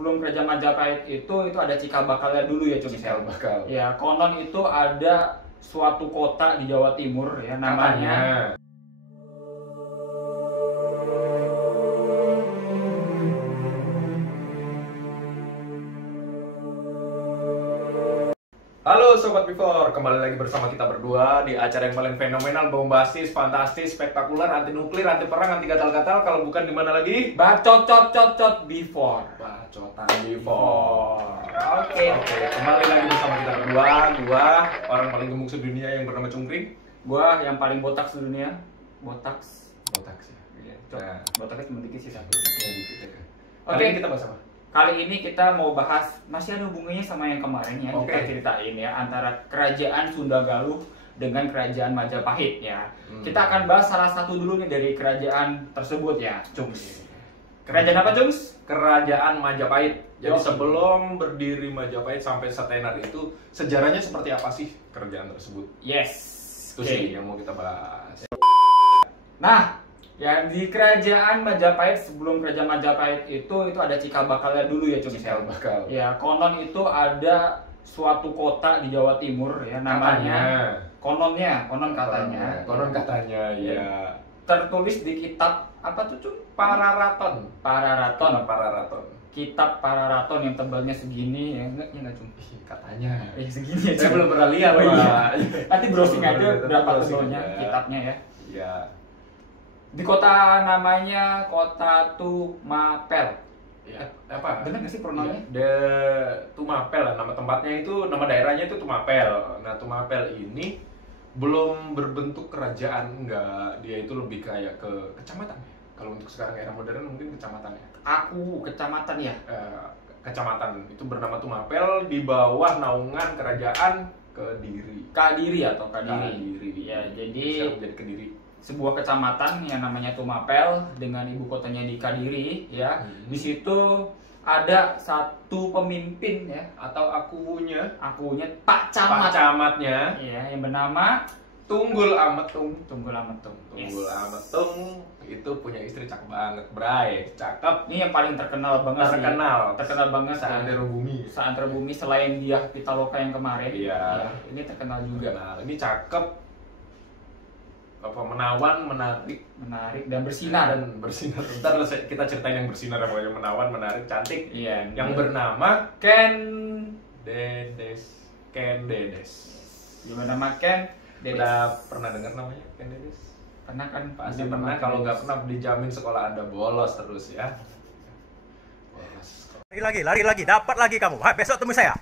sebelum kerajaan Majapahit itu ada cikal bakalnya dulu ya, Cung. Cikal bakal. Ya, konon itu ada suatu kota di Jawa Timur ya, namanya Katanya. Halo Sobat Before, kembali lagi bersama kita berdua di acara yang paling fenomenal, bombastis, fantastis, spektakuler, anti nuklir, anti perang, anti gatal-gatal. Kalau bukan di mana lagi? Bacot before. Bacotan Before. Oke. Kembali lagi bersama kita berdua. Gua orang paling gemuk sedunia yang bernama Cungkring. Gua yang paling botak sedunia. Botaks. Botak sih. Iya, Nah. botaknya cuma dikit sih tapi. Oke, Oke. kita bahas apa? Kali ini kita mau bahas, masih ada hubungannya sama yang kemarin ya. Oke. Kita ceritain ya, antara kerajaan Sunda Galuh dengan kerajaan Majapahit ya. Kita akan bahas salah satu dulu nih dari kerajaan tersebut ya, Cung. Kerajaan apa, Cung? Kerajaan Majapahit. Jadi Yo. sebelum berdiri Majapahit sampai setenar itu, sejarahnya seperti apa sih kerajaan tersebut? Yes. Itu Oke. sih yang mau kita bahas. Nah, ya di kerajaan Majapahit, sebelum kerajaan Majapahit itu ada cikal bakalnya dulu ya, Cung. Cikal bakal. Ya, konon itu ada suatu kota di Jawa Timur ya, namanya konon katanya. Konon katanya ya. Tertulis di kitab apa tuh, Cung? Pararaton. Pararaton. Pararaton. Kitab Pararaton yang tebalnya segini ya, enggak Cung? Katanya. Segini ya. Saya Cung. belum pernah lihat, Oh, iya. Pak. Nanti browsing aja Nanti berapa browsing tebalnya aja. kitabnya ya. Ya. Di kota namanya Kota Tumapel. Ya, apa? Bener nggak sih pronounnya? De Tumapel lah, nama tempatnya itu, nama daerahnya itu Tumapel. Nah, Tumapel ini belum berbentuk kerajaan, enggak. Dia itu lebih kayak ke kecamatan. Kalau untuk sekarang era modern mungkin kecamatan ya. Kecamatan ya. Kecamatan itu bernama Tumapel di bawah naungan kerajaan Kediri. Kadiri atau Kadiri. Kadiri. Ya, jadi Sekarang menjadi Kediri. sebuah kecamatan yang namanya Tumapel dengan ibu kotanya di Kadiri ya. Di situ ada satu pemimpin ya, Atau akunya, Pak Camat. Pak Camatnya, Ya, yang bernama Tunggul Ametung. Tunggul Ametung. Tunggul Ametung itu punya istri cakep banget, Bray. Cakep, Ini yang paling terkenal banget sih. terkenal banget seantero bumi. Seantero bumi selain dia Pitaloka yang kemarin. Iya. Ya, ini terkenal juga. Nah, ini cakep, apa, menawan, menarik Menarik dan bersinar. dan bersinar. Ntar kita ceritain yang bersinar, apa yang menawan, menarik, cantik. Iya. Yang bernama Ken Dedes. Ken Dedes. yang bernama Ken Dedes. Udah pernah dengar namanya Ken Dedes? Pernah kan? Pasti Udah pernah. Ken Kalau nggak Dedes. pernah dijamin sekolah Anda bolos terus ya. Bolos. Lari lagi, dapat lagi kamu. Hai, besok temui saya.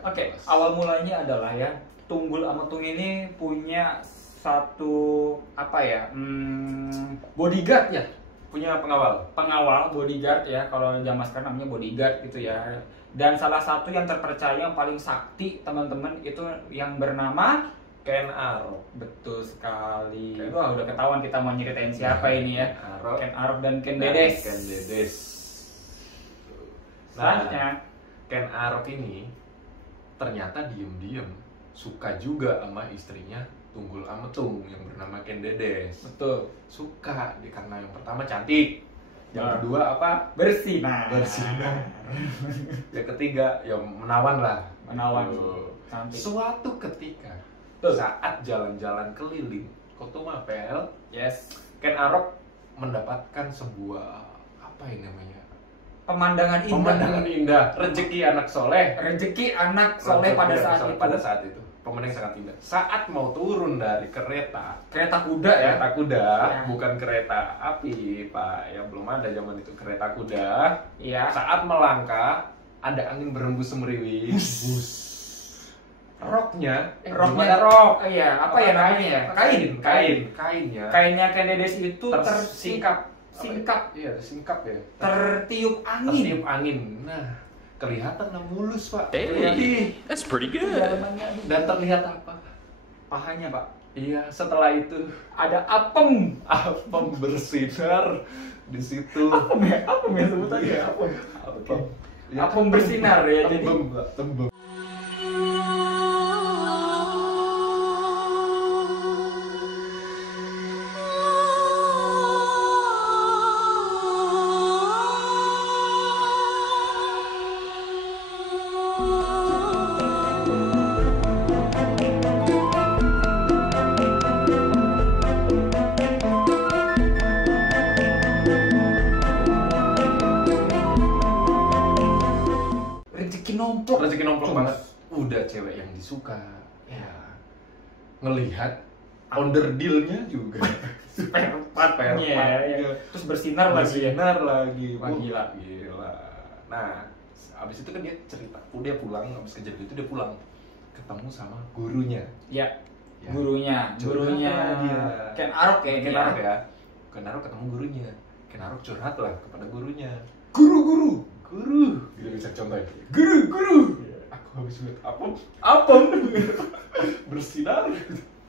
Oke, awal mulanya adalah ya, Tunggul Ametung ini punya satu apa ya? Bodyguard ya. Punya pengawal. Pengawal, bodyguard ya, kalau zaman sekarang namanya bodyguard gitu ya. Dan salah satu yang terpercaya yang paling sakti teman-teman itu yang bernama Ken Arok. betul sekali. Ken Wah, Arok. udah ketahuan kita mau nyeritain siapa ini ya. Arok. Ken Arok dan Ken Dan Dedes. Ken Dedes. Selanjutnya, Ken Arok ini ternyata diem-diem suka juga sama istrinya Tunggul Ametung yang bernama Ken Dedes. betul. Suka karena yang pertama cantik, yang Nah. kedua apa? Bersinar. Bersinar. Yang ketiga ya menawan lah. Menawan. Tuh. Cantik. Suatu ketika Tuh. saat jalan-jalan keliling Kota Tumapel, Yes. Ken Arok mendapatkan sebuah apa ini namanya? Pemandangan indah. Pemandangan indah, rezeki anak soleh. Rezeki anak soleh pada Rezeki saat anak soleh itu. pada saat itu. Pemandangan sangat indah. Saat mau turun dari kereta, Kereta kuda ya. kereta kuda, Ya. bukan kereta api, Pak. Ya belum ada zaman itu kereta kuda. Iya. Saat melangkah, ada angin berembus semeriwing. Bus. Roknya, Roknya gimana rok? Iya, apa ya namanya ya? Kainnya Kainnya Ken Dedes itu tersingkap. singkap, Iya, singkap ya. tertiup angin. Tertiup angin. Nah, kelihatan mulus, Pak. Hey, that's pretty good. Dalamannya Dan terlihat apa? pahanya, Pak. Iya, setelah itu Ada apem. apem bersinar di situ. Apem ya sebutannya. Iya. Apem. Apem. Ya, Apem bersinar ya, jadi. Tembem, Pak, tembem. nomplok. Rezeki nomplok Cus. banget. Udah cewek yang disuka. Ya. Ngelihat onderdilnya juga. Spare part-nya ya. Terus bersinar lagi ya. Bersinar lagi. Wah, gila. Gila. Nah, abis itu kan dia cerita. Dia pulang, abis kejadian itu dia pulang. Ketemu sama gurunya. Ya. Ya. Gurunya dia. Ken Arok ya, Ken Arok ya. Ken Arok ketemu gurunya. Ken Arok curhat lah kepada gurunya. Guru. Gitu bisa contohin. Guru. Aku habis lihat apa? Bersinar.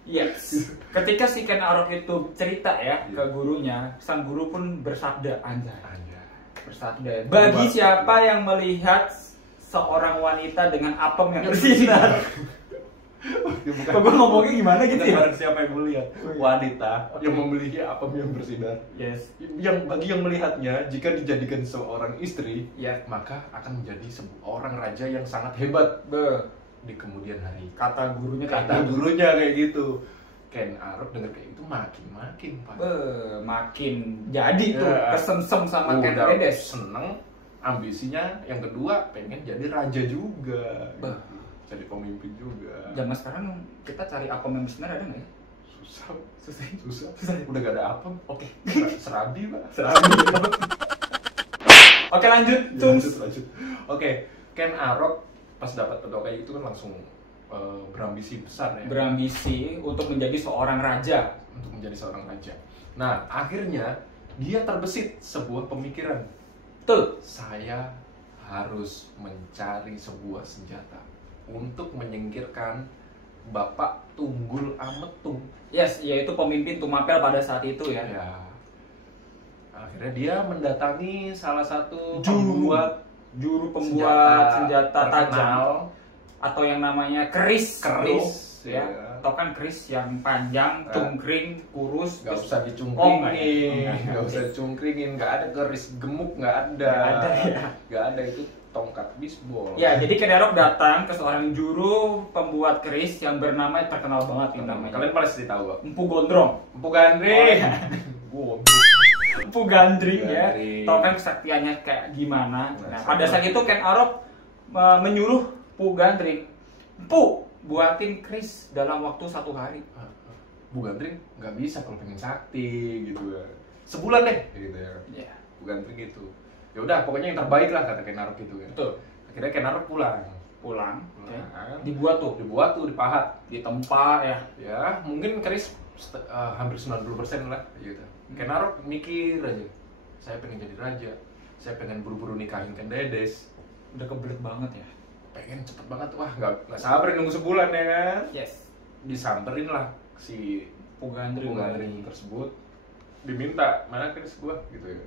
Yes. Ketika si Ken Arok itu cerita ya Iya. ke gurunya, sang guru pun bersabda, anjay. Bersabda. Bagi Bagi siapa yang melihat seorang wanita dengan apem yang bersinar. Kok gue ngomongnya gimana gitu ya? Barang siapa yang melihat wanita yang memiliki apem yang bersinar. Yes. Yang bagi yang melihatnya, jika dijadikan seorang istri, Ya. maka akan menjadi seorang raja yang sangat hebat di kemudian hari. Kata gurunya kayak Kata gitu. gurunya kayak gitu. Ken Arok denger kayak itu makin Pak. Makin jadi tuh Ya. kesemsem sama Ken Udah Dedes. seneng, ambisinya yang kedua pengen jadi raja juga. Bah. Jadi pemimpin juga. Zaman sekarang kita cari apem yang bersinar ada nggak ya? Susah. Udah gak ada apem. Oke. Serabi Pak. Oke lanjut, Cungs. Lanjut. Oke, Ken Arok pas dapat pedang kayak itu kan langsung berambisi besar ya. Berambisi untuk menjadi seorang raja. Untuk menjadi seorang raja. Nah, akhirnya dia terbesit sebuah pemikiran. Tuh. Saya harus mencari sebuah senjata untuk menyingkirkan Bapak Tunggul Ametung. Yes, yaitu pemimpin Tumapel pada saat itu ya. Ya. Akhirnya dia mendatangi salah satu Juru pembuat senjata tajam terkenal. atau yang namanya keris Ya. atau kan keris yang panjang, cungkring, kurus. Gak usah Oh, dicungkringin, enggak. gak usah dicungkringin, gak ada keris gemuk, gak ada. Nggak ada, ya. Gak ada, itu tongkat bisbol. Ya, jadi Ken Arok datang ke seorang juru pembuat keris yang bernama terkenal banget ini namanya. Kalian pasti tahu kok. Empu Gondrong. Empu Gandring. Empu Gandring ya. Gandring. Tahu kan kesaktiannya kayak gimana. Nah, Nah, pada saat itu Ken Arok menyuruh Empu Gandring, "Empu, buatin keris dalam waktu 1 hari." Bu Gandring nggak bisa kalau pengen sakti gitu ya. Sebulan deh gitu ya. Ya. Bu Gandring gitu. Ya udah pokoknya yang terbaik lah kata Ken Arok gitu kan. Betul. Akhirnya Ken Arok pulang. Pulang, oke. Pulang. Dibuat tuh, Dibuat tuh dipahat. ditempa ya. Ya mungkin keris hampir 90% lah gitu. Ken Arok mikir aja. Saya pengen jadi raja. Saya pengen buru-buru nikahin Ken Dedes. Udah kebelet banget ya. Pengen cepet banget, wah nggak sabar nunggu sebulan ya kan. Yes. Disamperin lah si Empu Gandring. Empu Gandring tersebut, diminta mana keris gua gitu ya.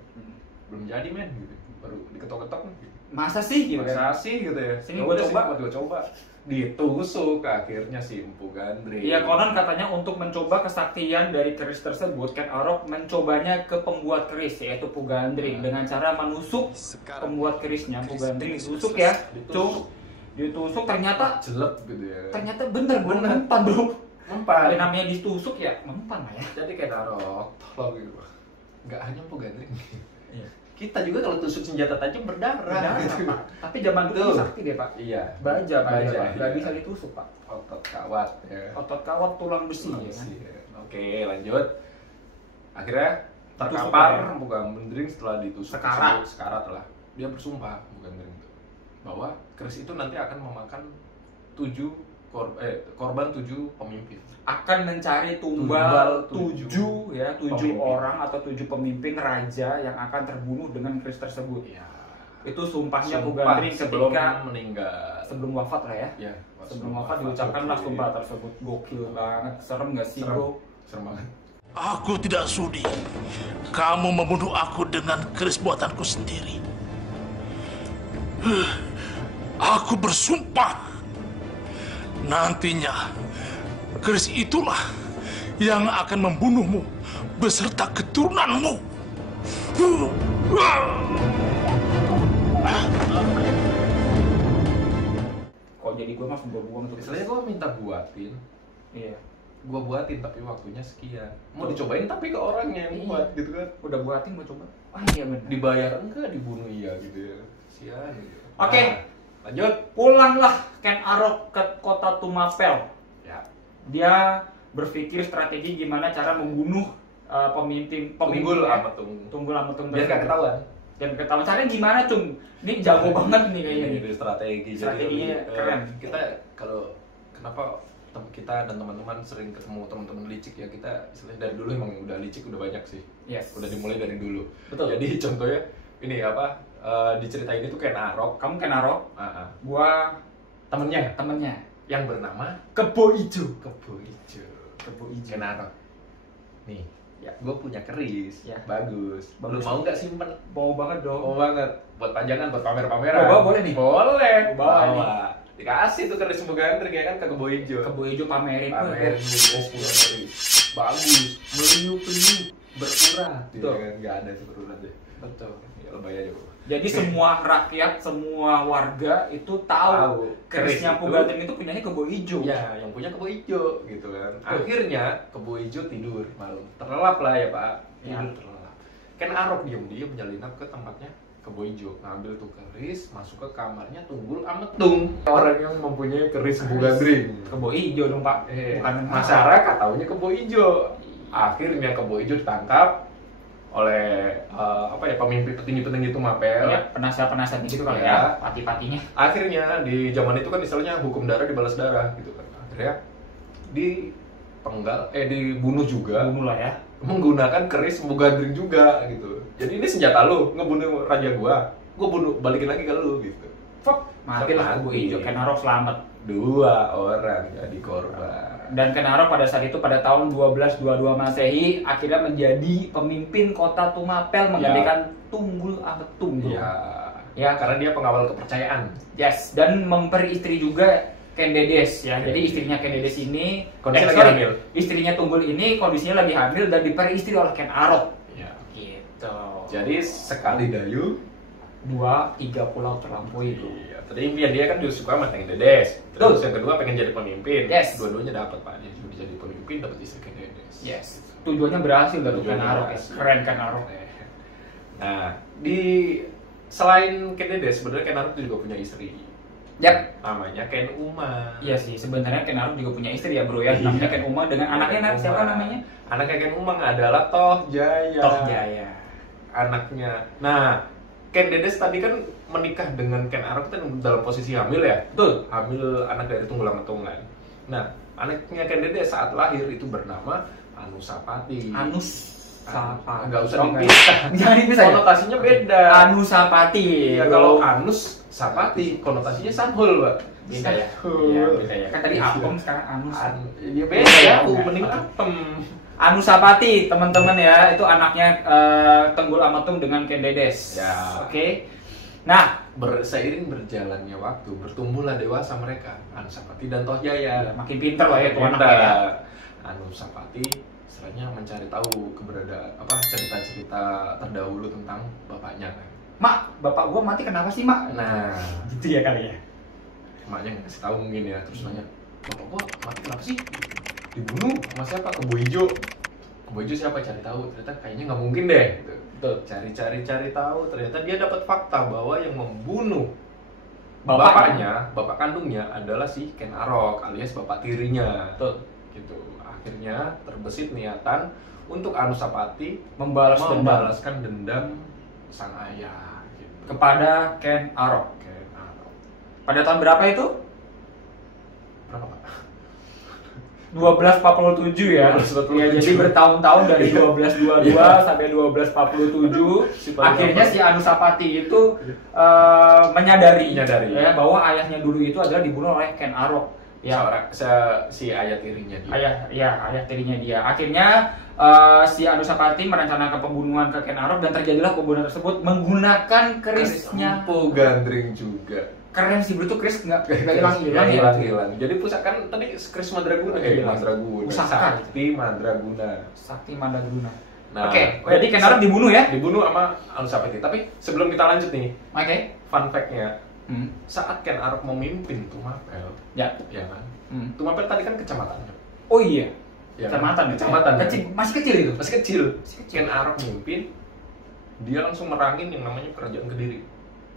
Belum jadi men gitu, baru diketok-ketok gitu. Masa sih gitu Masa kan? sih gitu ya. Sini Ya gua udah, coba. gua coba. Ditusuk akhirnya si Empu Gandring. Iya, konon katanya untuk mencoba kesaktian dari keris tersebut, Ken Arok mencobanya ke pembuat keris yaitu Empu Gandring dengan cara menusuk pembuat kerisnya. Empu Gandring ditusuk ya, cung, ditusuk ternyata gitu ya. ternyata bener mempan bro. Mempan. Kalau namanya ditusuk ya mempan lah ya. Jadi Ken Arok, tolong gitu. Nggak hanya Empu Gandring. Iya. Kita juga kalau tusuk senjata tajam berdarah. Berdarah, gitu. Pak. Tapi zaman dulu Tuh. sakti deh pak. Iya. Baja, Baja, nggak iya. bisa ditusuk pak. Otot kawat ya. Otot kawat tulang besi. Ya, kan? Oke, lanjut. Akhirnya Ditusuk terkapar ya. Empu Gandring setelah ditusuk Sekarat. sekarat lah. Dia bersumpah Empu Gandring itu bahwa keris itu nanti akan memakan 7 korban 7 pemimpin. Akan mencari Tumbal tumbal 7 ya, 7 pemimpin. orang atau 7 pemimpin raja yang akan terbunuh dengan keris tersebut. Ya. Itu sumpahnya Empu Sumpah Gandring sebelum ketika meninggal. sebelum wafat lah ya. Ya, Sebelum wafat diucapkanlah Oke. sumpah tersebut. Gokil banget. Serem gak sih Serem. bro? Serem banget. Aku tidak sudi kamu membunuh aku dengan keris buatanku sendiri. Aku bersumpah nantinya keris itulah yang akan membunuhmu beserta keturunanmu. Kok jadi gue langsung buang tuh. Misalnya gue minta buatin, Iya. gue buatin tapi waktunya sekian. Mau dicobain tapi ke orangnya yang buat gitu kan. Udah buatin gue coba. Ah iya benar. Dibayar enggak, dibunuh iya gitu ya. Sian gitu. Oke. Lanjut. Pulanglah Ken Arok ke kota Tumapel. Ya. Dia berpikir strategi gimana cara membunuh pemimpin Tunggul ya. Ametung. Tunggul Ametung Biar gak ketahuan. Dan ketahuan caranya gimana, Cung? Ini jago banget nih kayaknya nih. Ini strategi. Strateginya Jadi, keren. Kita kalau kenapa kita dan teman-teman sering ketemu teman-teman licik ya, kita istilahnya dari dulu emang udah licik udah banyak sih. Yes. Udah dimulai dari dulu. Betul. Jadi contohnya ini apa diceritain itu Ken Arok. Kamu Ken Arok, gua Temennya temennya yang bernama Kebo Ijo. Kebo Ijo. Kebo Ijo. Ken Arok. Nih, Ya. gue punya keris. Ya. Bagus. Lu Bagus. mau nggak simpen? Mau banget dong. Mau banget. Buat pajangan, buat pamer-pameran. Bawa boleh nih? Boleh. Bawa nih. Dikasih tuh keris gandring ya kan ke Kebo Ijo. Kebo Ijo pamerin. Pamerin punya keris. Bagus. Meliu-liu berurat. Betul. Ya kan nggak ada tuh berurat deh. Betul. Ya lebay aja gua. Jadi semua rakyat, semua warga itu tahu kerisnya Keris Pu itu- Gandring itu punyanya Kebo Ijo. Ya, yang punya Kebo Ijo gitu kan. Akhirnya Kebo Ijo tidur malam. Terlelap lah ya, Pak. Ya. Tidur terlelap. Ken Arok diem-diem menyelinap ke tempatnya Kebo Ijo, ngambil tuh keris, masuk ke kamarnya Tunggul Ametung. Orang yang mempunyai keris Pu Gandring. Kebo Ijo dong, Pak. Bukan Masyarakat taunya Kebo Ijo. Akhirnya Kebo Ijo ditangkap oleh pemimpin petinggi-petinggi Tumapel. Ya, penasihat-penasihat gitu kali Ya. ya, pati-patinya. Akhirnya di zaman itu kan istilahnya hukum darah dibalas darah gitu kan. Akhirnya dibunuh juga Bunuh lah ya. menggunakan keris Pu Gandring juga gitu. Jadi ini senjata lu ngebunuh raja gua bunuh balikin lagi ke lu gitu. Fuck, Mati lah Kebo Ijo. Ken Arok selamat. 2 orang jadi korban. Dan Ken Arok pada saat itu pada tahun 1222 Masehi akhirnya menjadi pemimpin kota Tumapel menggantikan Tunggul Ametung. Bro. Iya. Ya. Karena dia pengawal kepercayaan. Yes, dan memperi istri juga Ken Dedes ya. Ken Jadi Dedes. istrinya Ken Dedes ini Kondisi lagi hamil. Istrinya Tunggul ini kondisinya lagi hamil dan diperi istri oleh Ken Arok. Iya. Gitu. Jadi sekali dayu 2-3 pulau terlampaui itu. iya. Tadi impian dia kan juga suka sama Ken Dedes. Terus Betul. yang kedua pengen jadi pemimpin. Yes. Dua-duanya dapat Pak. Dia juga jadi pemimpin, dapat istri Ken Dedes. Yes. Tujuannya berhasil dari Ken Tujuannya Arok. berhasil. Keren Ken Arok. Nah, selain Ken Dedes, sebenarnya Ken Arok juga punya istri. Yap. Namanya Ken Uma. Iya sih, sebenarnya Ken Arok juga punya istri ya, Bro ya. Iya. Namanya Ken Uma dengan anaknya Ken Uma. siapa namanya? Anaknya Ken Uma adalah Toh Jaya. Toh Jaya. Anaknya. Nah, Ken Dedes tadi kan menikah dengan Ken Arok kan dalam posisi hamil ya. Betul. Hamil anak dari Tunggul Ametung kan. Nah, anaknya Ken Dedes saat lahir itu bernama Anusapati. Sapati. Enggak usah Oh, dipisah. Jangan dipisah. Konotasinya beda. Anusapati. Iya, kalau Anus Sapati konotasinya Sanhul, Pak. beda ya. Sanhul. Iya, beda ya. Kan tadi apem sekarang Anus. Iya beda ya, mending apem. Anusapati, teman-teman ya, itu anaknya Tunggul Ametung dengan Ken Dedes. Ya. Oke. Nah, Seiring berjalannya waktu, bertumbuhlah dewasa mereka, Anusapati dan Toh Jaya. makin pinter lah ya tuh Kita anaknya ya. Anusapati istilahnya mencari tahu cerita-cerita terdahulu tentang bapaknya kan. Mak, bapak gua mati kenapa sih, Mak? Nah, Gitu ya kali ya. emaknya nggak kasih tahu mungkin ya, terus nanya, bapak gua mati kenapa sih? Dibunuh sama siapa? Kebo Ijo. Kebo Ijo siapa? Cari tahu. Ternyata kayaknya nggak mungkin deh. Gitu. Betul. Cari tahu. Ternyata dia dapat fakta bahwa yang membunuh Bapaknya. bapak kandungnya adalah si Ken Arok alias bapak tirinya. Betul. Gitu. Akhirnya terbesit niatan untuk Anusapati Membalaskan membalaskan dendam sang ayah. Gitu. kepada Ken Arok. Ken Arok. Pada tahun berapa itu? Berapa Pak? 1247 ya. 1247. Ya, jadi bertahun-tahun dari 1222 Iya. sampai 1247. Si paling Akhirnya apa? si Anusapati itu menyadari Menyadari. ya, bahwa ayahnya dulu itu adalah dibunuh oleh Ken Arok. Ya, Si ayah tirinya dia. ayah tirinya dia. Akhirnya si Anusapati merencanakan pembunuhan ke Ken Arok dan terjadilah pembunuhan tersebut menggunakan kerisnya. Pu Gandring juga. Keren sih, bro, tuh keris nggak hilang-hilang ya. Hilang. Jadi pusaka kan tadi keris Mandraguna Iya. Mandraguna. Pusaka. Sakti Mandraguna. Sakti Mandraguna. Nah, Oke, jadi Ken Arok dibunuh ya? Dibunuh sama Anusapati. Tapi sebelum kita lanjut nih, Oke. fun fact-nya, Hmm. saat Ken Arok memimpin Tumapel, Ya. ya kan? Hmm. Tumapel tadi kan kecamatan. Oh iya. Ya, Kecamatan, ya? Kecamatan. Kecil, masih kecil itu. Masih kecil. Masih kecil. Ken Arok mimpin, dia langsung merangin yang namanya Kerajaan Kediri.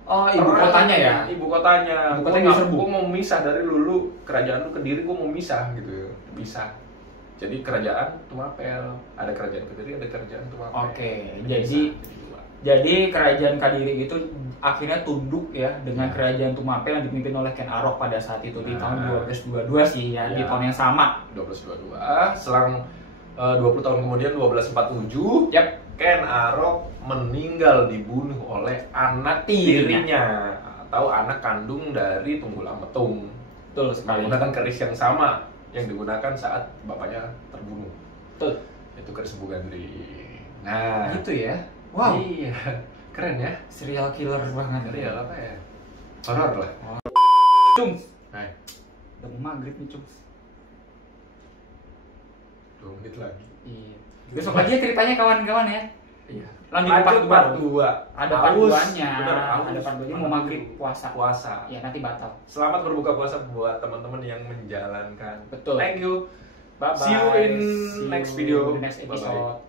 Oh, ibu kotanya ya? Ibu kotanya. Ibu kotanya diserbu. Gue mau misah dari Lulu, kerajaan lu Kediri gue mau misah gitu. Bisa. Jadi kerajaan Tumapel, ada kerajaan Kediri, ada kerajaan Tumapel. Oke, Bisa. jadi kerajaan Kadiri itu akhirnya tunduk ya dengan kerajaan Tumapel yang dipimpin oleh Ken Arok pada saat itu di tahun 1222 sih ya, di tahun yang sama. 1222. Selang 20 tahun kemudian 1247, Yap. Ken Arok meninggal dibunuh oleh anak Tirinya. tirinya atau anak kandung dari Tunggulang Metung. Betul sekali. Menggunakan keris yang sama yang digunakan saat bapaknya terbunuh. Betul. Itu keris Bugandri. Nah, Gitu ya. Wow. Iya, keren ya. Serial killer banget. Real apa ya? Horor lah. Cung. Hai, Udah mau maghrib nih, Cung. 2 menit lagi. Iya. Besok lagi ya ceritanya kawan-kawan ya. Iya. Lanjut part 2. 2. Ada part 2-nya. Bener, Ada part 2-nya mau maghrib puasa. Puasa. Ya nanti batal. Selamat berbuka puasa buat teman-teman yang menjalankan. Betul. Thank you. Bye bye. See you in next video. Next Bye-bye. episode.